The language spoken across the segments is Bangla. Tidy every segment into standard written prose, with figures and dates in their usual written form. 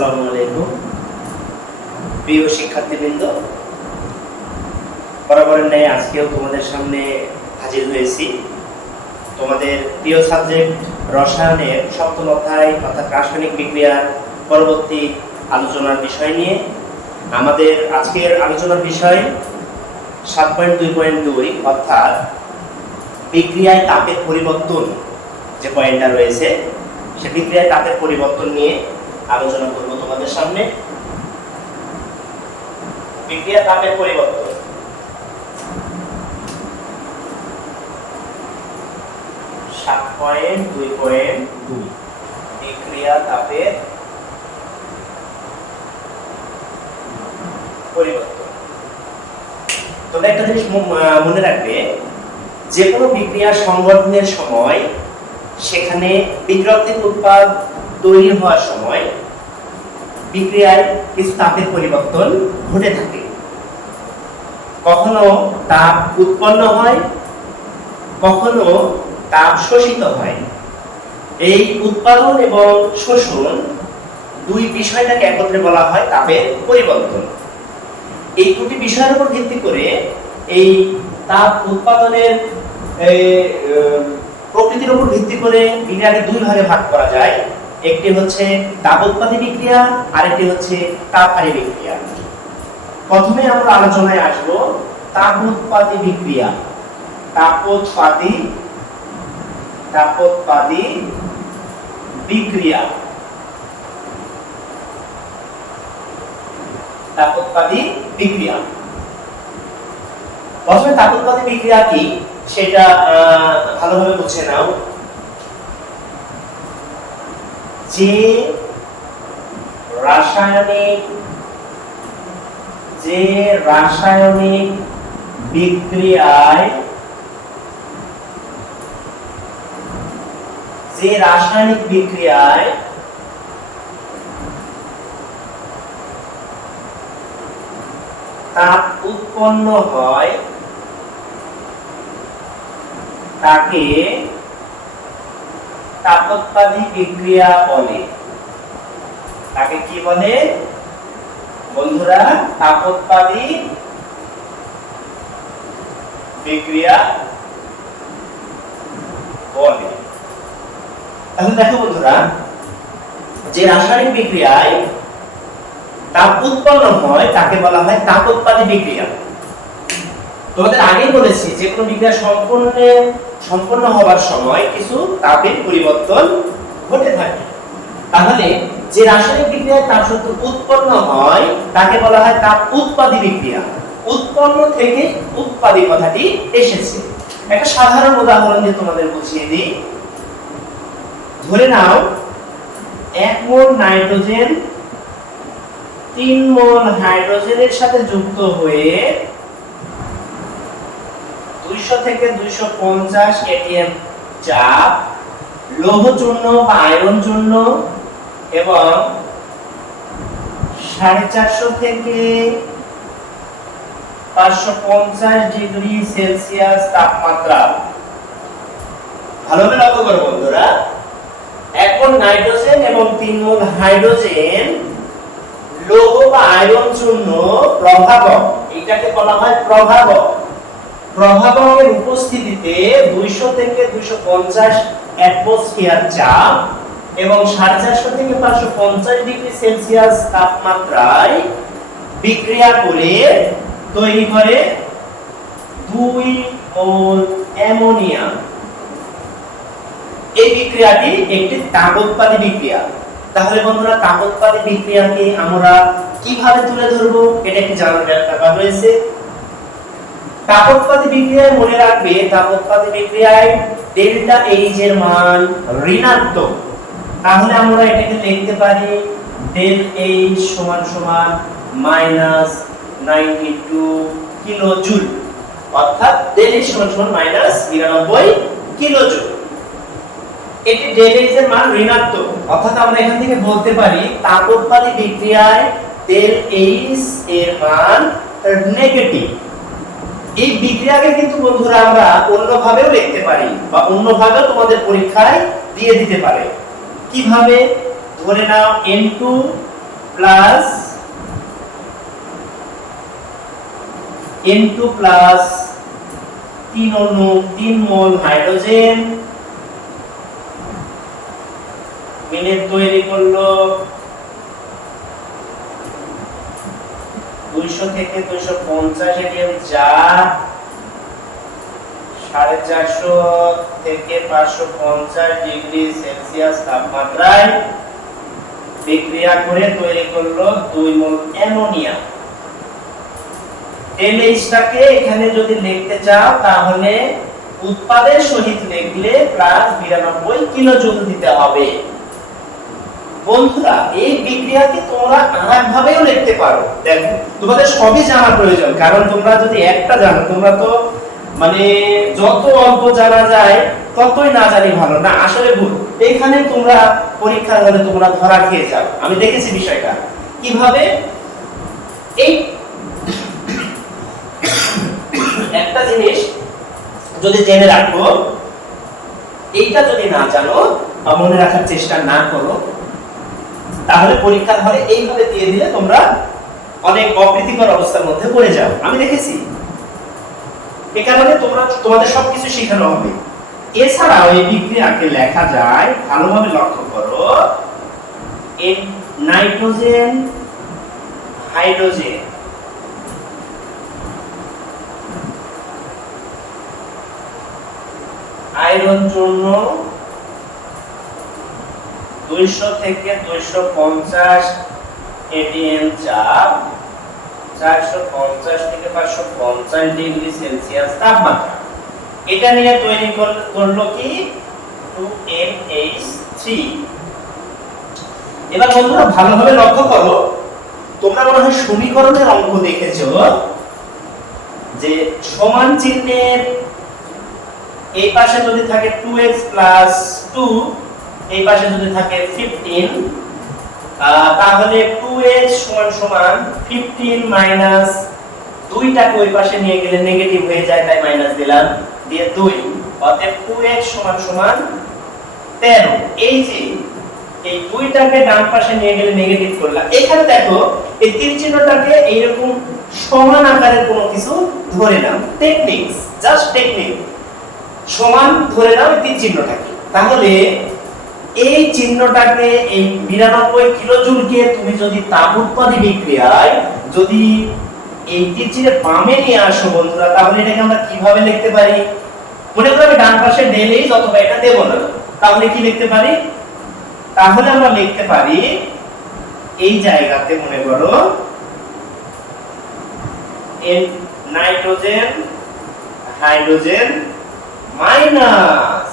আসসালামু আলাইকুম প্রিয় শিক্ষার্থীবৃন্দ, বরাবরের ন্যায় আজকেও তোমাদের সামনে হাজির হয়েছি তোমাদের প্রিয় সাবজেক্ট রসায়নের সপ্তম অধ্যায় অর্থাৎ রাসায়নিক বিক্রিয়ার পরবর্তী আলোচনার বিষয় নিয়ে। আমাদের আজকের আলোচনার বিষয় 7.2.2 অর্থাৎ বিক্রিয়ায় তাপের পরিবর্তন। যে পয়েন্টটা রয়েছে সে বিক্রিয়ায় তাপের পরিবর্তন নিয়ে আলোচনা করব তোমাদের সামনে। বিক্রিয়া তাপের পরিবর্তন। বিক্রিয়া তাপের পরিবর্তন। তবে একটা জিনিস মনে রাখবে, যে কোনো বিক্রিয়া সংঘটনের সময় সেখানে বিক্রিয়ক উৎপাদ তৈরি হওয়ার সময় বিক্রিয়ায় কিছু তাপের পরিবর্তন ঘটে থাকে। কখনো তাপ উৎপন্ন হয়, কখনো তাপ শোষিত হয়। এই উৎপাদন এবং শোষণ দুই বিষয়টাকে একত্রে বলা হয় তাপের পরিবর্তন। এই দুটি বিষয়ের উপর ভিত্তি করে এই তাপ উৎপাদনের প্রকৃতির উপর ভিত্তি করে বিক্রিয়াকে দুই ভাগে ভাগ করা যায়। একটি হচ্ছে তাপ উৎপাদী বিক্রিয়া, আরেকটি হচ্ছে তাপহারী বিক্রিয়া। প্রথমে আমরা আলোচনায় আসব তাপ উৎপাদী বিক্রিয়া। তাপোৎপাদী বিক্রিয়া। তাপোৎপাদী বিক্রিয়া। প্রথমে তাপোৎপাদী বিক্রিয়া কি সেটা ভালোভাবে বুঝে নাও। যে রাসায়নিক বিক্রিয়ায় তাপ উৎপন্ন হয় তাকে তাপোৎপাদী বিক্রিয়া বলে। তাকে কি বলে বন্ধুরা? তাপোৎপাদী বিক্রিয়া বলে। তাহলে দেখো বন্ধুরা, যে রাসায়নিক বিক্রিয়ায় তাপ উৎপন্ন হয় তাকে বলা হয় তাপোৎপাদী বিক্রিয়া। তোমাদের আগেই বলেছি যে কোনো বিক্রিয়া সম্পন্ন হওয়ার সময় কিছু তাপের পরিবর্তন ঘটে থাকে। তাহলে যে রাসায়নিক বিক্রিয়ায় তাপ শক্তি উৎপন্ন হয় তাকে বলা হয় তাপ উৎপাদী বিক্রিয়া। উৎপন্ন থেকে উৎপাদী কথাটি এসেছে। একটা সাধারণ উদাহরণ দিয়ে তোমাদের বুঝিয়ে দিই। ধরে নাও 1 মোল নাইট্রোজেন 3 মোল হাইড্রোজেনের সাথে যুক্ত হয়ে 200 থেকে 250 atm চাপ লৌহ চূর্ণ বা আয়রন চূর্ণ এবং 450 থেকে 550 ডিগ্রি সেলসিয়াস তাপমাত্রা। ভালোভাবে লক্ষ্য করো বন্ধুরা, 1 মোল নাইট্রোজেন এবং 3 মোল হাইড্রোজেন লৌহ বা আয়রন চূর্ণ প্রভাবক, এটাকে বলা হয় প্রভাবক। প্রভাবকের উপস্থিতিতে 200 থেকে 250 অ্যাটমোস্ফিয়ার চাপ এবং 450 থেকে 550 ডিগ্রি সেলসিয়াস তাপমাত্রায় বিক্রিয়া করে তৈরি করে 2 মোল অ্যামোনিয়া। এই বিক্রিয়াটি একটি তাপোৎপাদী বিক্রিয়া। তাহলে বন্ধুরা, তাপোৎপাদী বিক্রিয়াকে আমরা কিভাবে তুলে ধরবো এটা একটি জানার ব্যাপার রয়েছে। তাপোৎপাদী বিক্রিয়ায় মনে রাখবে, তাপোৎপাদী বিক্রিয়ায় ডেল্টা এইচ এর মান ঋণাত্মক। তাহলে আমরা এটাকে লিখতে পারি ডেল এইচ সমান সমান -92 কিলোজুল, অর্থাৎ ডেল এইচ সমান সমান -99 কিলোজুল। এটি ডেল এইচ এর মান ঋণাত্মক, অর্থাৎ আমরা এখান থেকে বলতে পারি তাপোৎপাদী বিক্রিয়ায় ডেল এইচ এর মান নেগেটিভ। এই বিক্রিয়াকে কিন্তু বন্ধুরা আমরা অন্যভাবেও লিখতে পারি বা অন্যভাবেও তোমাদের পরীক্ষায় দিয়ে দিতে পারে। কিভাবে? ধরে নাও N2 প্লাস N2 প্লাস 3 অণু 3 মোল হাইড্রোজেন মিলে তৈরি করলো 200 থেকে 250 এটিএম, যা 450 থেকে 550 ডিগ্রি সেলসিয়াস তাপমাত্রায় বিক্রিয়া করে তৈরি করলো 2 মোল অ্যামোনিয়া। টেলএইচটাকে এখানে যদি লিখতে চাও তাহলে উৎপাদের সহিত লিখলে প্লাস 92 কিলোজুল দিতে হবে। বন্ধুরা এই বিক্রিয়াকে তোমরা আরেকভাবেও লিখতে পারো। দেখো তোমাদের সবই জানা প্রয়োজন, কারণ তোমরা যদি একটা জানো তোমরা তো মানে যত অল্প জানা যায় ততই না জানি ভালো না, আসলে ভুল। এখানে তোমরা পরীক্ষার হলে তোমরা ধরা খেয়ে যাও। আমি দেখেছি বিষয়টা কিভাবে। এই একটা জিনিস যদি জেনে রাখো, এইটা যদি না জানো বা মনে রাখার চেষ্টা না করো তাহলে পরীক্ষার হলে এইভাবে দিয়ে দিলে তোমরা অনেক অপ্রীতিকর অবস্থার মধ্যে পড়ে যাও। আমি দেখেছি, এই কারণে তোমাদের সবকিছু শেখানো হবে। এছাড়াও এই বিক্রিয়াকে লেখা যায়, ভালোভাবে লক্ষ্য করো, এই নাইট্রোজেন হাইড্রোজেন আয়রন চূর্ণ 200 থেকে 250 এটিএম চাপ, 450 থেকে 550 ডিগ্রি সেলসিয়াস তাপমাত্রা, এটা নিয়ে তৈরি করলো কি 2NH3। এবার বন্ধুরা ভালোভাবে লক্ষ্য করো, তোমরা মনে হয় সমীকরণের অঙ্ক দেখেছো যে সমান চিহ্নের এই পাশে যদি থাকে 2x + 2, এই পাশে যদি থাকে 15, তাহলে 2h = 15 - 2টাকে ওই পাশে নিয়ে গেলে নেগেটিভ হয়ে যায়, তাই মাইনাস দিলাম, দিয়ে 2, অতএব 2h = 13। এই যে এই 2টাকে ডান পাশে নিয়ে গেলে নেগেটিভ করলাম। এখানে দেখো এই তীর চিহ্নটাকে এইরকম সমান আকারের কোনো কিছু ধরে নাও, টেকনিক্স, জাস্ট টেকনিক, সমান ধরে নাও তীর চিহ্নটাকে। তাহলে এই চিহ্নটাকে, এই 92 কিলোজুলকে তুমি যদি তাপ উৎপাদী বিক্রিয়ায় যদি এই তীর চিহ্নের বামে নিয়ে আসো বন্ধুরা, তাহলে এটাকে আমরা কিভাবে লিখতে পারি? মনে করো আমি ডান পাশে ডেল এইচ অথবা এটা দেব না, তাহলে কি লিখতে পারি? তাহলে আমরা লিখতে পারি এই জায়গাতে মনে করো এই নাইট্রোজেন হাইড্রোজেন মাইনাস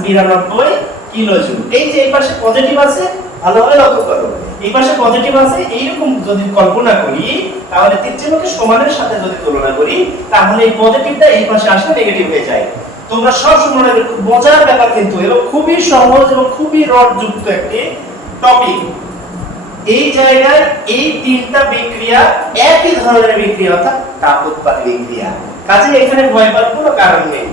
92 কিলোজুল। এই যে এই পাশে পজিটিভ আছে, ভালোভাবে লক্ষ্য করো, এই পাশে পজিটিভ আছে, এইরকম যদি কল্পনা করি তাহলে তীর চিহ্নকে সমানের সাথে যদি তুলনা করি তাহলে এই পজিটিভটা এই পাশে আসলে নেগেটিভ হয়ে যায়। তোমরা সব সময় মনে রাখবে, খুব মজার ব্যাপার কিন্তু, এবং খুবই সহজ এবং খুবই রডযুক্ত একটি টপিক। এই জায়গায় এই তিনটা বিক্রিয়া একই ধরনের বিক্রিয়া, অর্থাৎ তাপ উৎপাদী বিক্রিয়া। কাজে এখানে ভয় পাওয়ার কোনো কারণ নেই,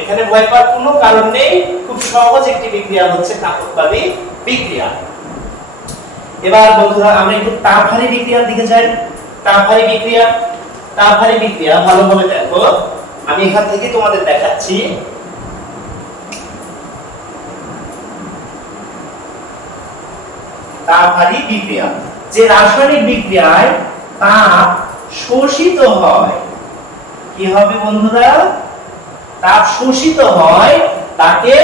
এখানে ভয় পাওয়ার কোনো কারণ নেই। খুব সহজ একটি বিক্রিয়া হচ্ছে তাপ উৎপাদী বিক্রিয়া। এবার বন্ধুরা আমরা একটু তাপহারী বিক্রিয়ার দিকে যাই। তাপহারী বিক্রিয়া ভালোভাবে দেখো, আমি এখান থেকে তোমাদের দেখাচ্ছি। তাপহারী বিক্রিয়া, যে রাসায়নিক বিক্রিয়ায় তাপ শোষিত হয়, কি হবে বন্ধুরা? তাপ শোষিত হয়, তাকে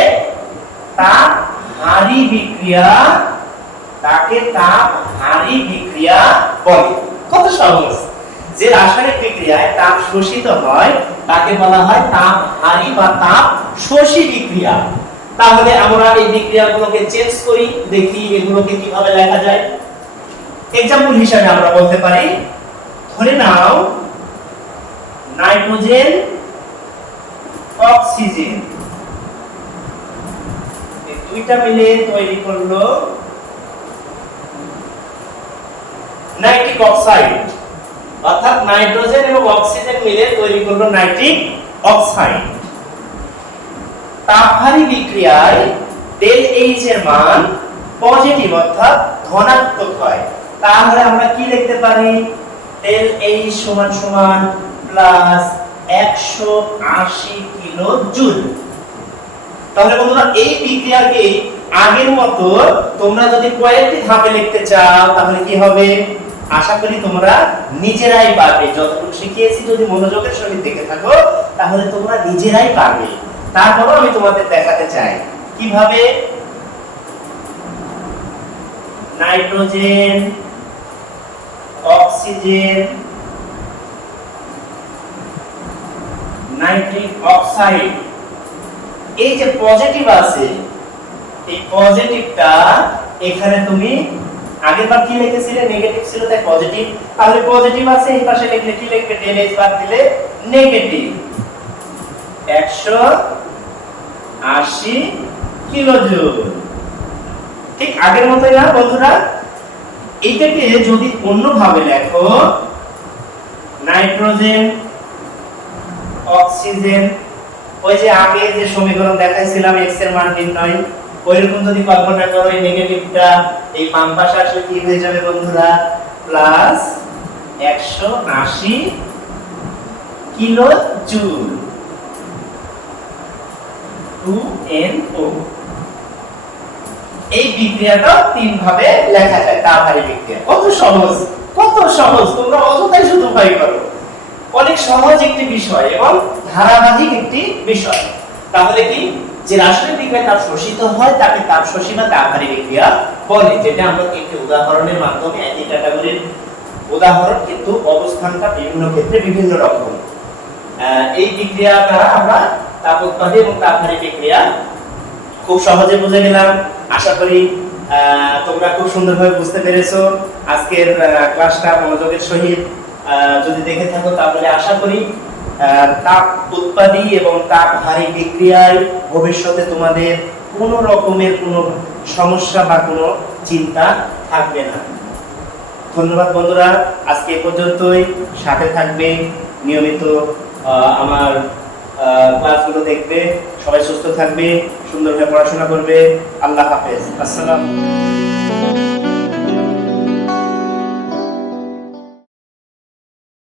তাপহারী বিক্রিয়া বলে। কত সহজ! যে রাসায়নিক বিক্রিয়ায় তাপ শোষিত হয় তাকে বলা হয় তাপহারী বা তাপ শোষী বিক্রিয়া। তাহলে আমরা এই বিক্রিয়াগুলোকে চেঞ্জ করি, দেখি এগুলোকে কিভাবে লেখা যায়। এক্সাম্পল হিসেবে আমরা বলতে পারি, ধরে নাও নাইট্রোজেন অক্সিজেন, এই দুইটা মিলে তৈরি করলো নাইট্রিক অক্সাইড, অর্থাৎ নাইট্রোজেন এবং অক্সিজেন মিলে তৈরি করলো নাইট্রিক অক্সাইড। তাপহারী বিক্রিয়ায় ΔH এর মান পজিটিভ অর্থাৎ ধনাত্মক হয়, তাহলে আমরা কি লিখতে পারি? ডেল এইচ সমান সমান প্লাস 180 কিলো জুল। তাহলে বন্ধুরা এই বিক্রিয়াকে আগের মতো তোমরা যদি কয়েকটি ধাপে লিখতে চাও তাহলে কি হবে? আশা করি তোমরা নিজেরাই পারবে। যতটুকু শিখিয়েছি যদি মনোযোগের সহিত দেখে থাকো তাহলে তোমরা নিজেরাই পারবে। তারপরও আমি তোমাদের দেখাতে চাই কিভাবে নাইট্রোজেন, অক্সিজেন, নাইট্রিক অক্সাইড, এই যে পজিটিভ আছে, এই পজিটিভটা এখানে তুমি আগেরবার কি লিখেছিলে? নেগেটিভ ছিল, তাই পজিটিভ। তাহলে পজিটিভ আছে, এই পাশে লিখলে কি লিখবে? ডেল এইচ বাদ দিলে নেগেটিভ 180 কিলোজুল। ঠিক আগের মতই না বন্ধুরা? এইটাকে যদি অন্যভাবে লেখো, নাইট্রোজেন, অক্সিজেন, ওই যে আগে যে সমীকরণ দেখাইছিলাম এক্স এর মান নির্ণয়, ওইরকম যদি কল্পনা করো, এই নেগেটিভটা এই বাম পাশে আসলে কি হয়ে যাবে বন্ধুরা? Plus 180 kilo joule, 2NO। এই বিক্রিয়াটা তিন ভাবে লেখা যায়, তাপহারী বিক্রিয়া। কত সহজ, কত সহজ! তোমরা অযথাই শুধু ভয় করো। অনেক সহজ একটি বিষয় এবং ধারাবাহিক একটি বিষয়। তাহলে কি, যে রাসায়নিক বিক্রিয়ায় তাপ শোষিত হয় তাকে তাপ শোষী বা তাপহারী বিক্রিয়া বলে, যেটা আমরা একটি উদাহরণের মাধ্যমে একই ক্যাটাগরির উদাহরণ, কিন্তু অবস্থানটা বিভিন্ন ক্ষেত্রে বিভিন্ন রকম। এই বিক্রিয়া দ্বারা আমরা তাপ উৎপাদী এবং তাপহারী বিক্রিয়া খুব সহজে বুঝে গেলাম। আশা করি তোমরা খুব সুন্দরভাবে বুঝতে পেরেছো। আজকের ক্লাসটা মনোযোগের সহিত যদি দেখে থাকো তাহলে আশা করি তাপ উৎপাদী এবং তাপহারী বিক্রিয়ায় ভবিষ্যতে তোমাদের কোনো রকমের কোনো সমস্যা বা কোনো চিন্তা থাকবে না। ধন্যবাদ বন্ধুরা, আজকে এ পর্যন্তই। সাথে থাকবে, নিয়মিত আমার ক্লাসগুলো দেখবে। সবাই সুস্থ থাকবে, সুন্দরভাবে পড়াশোনা করবে। আল্লাহ হাফেজ। আসসালাম।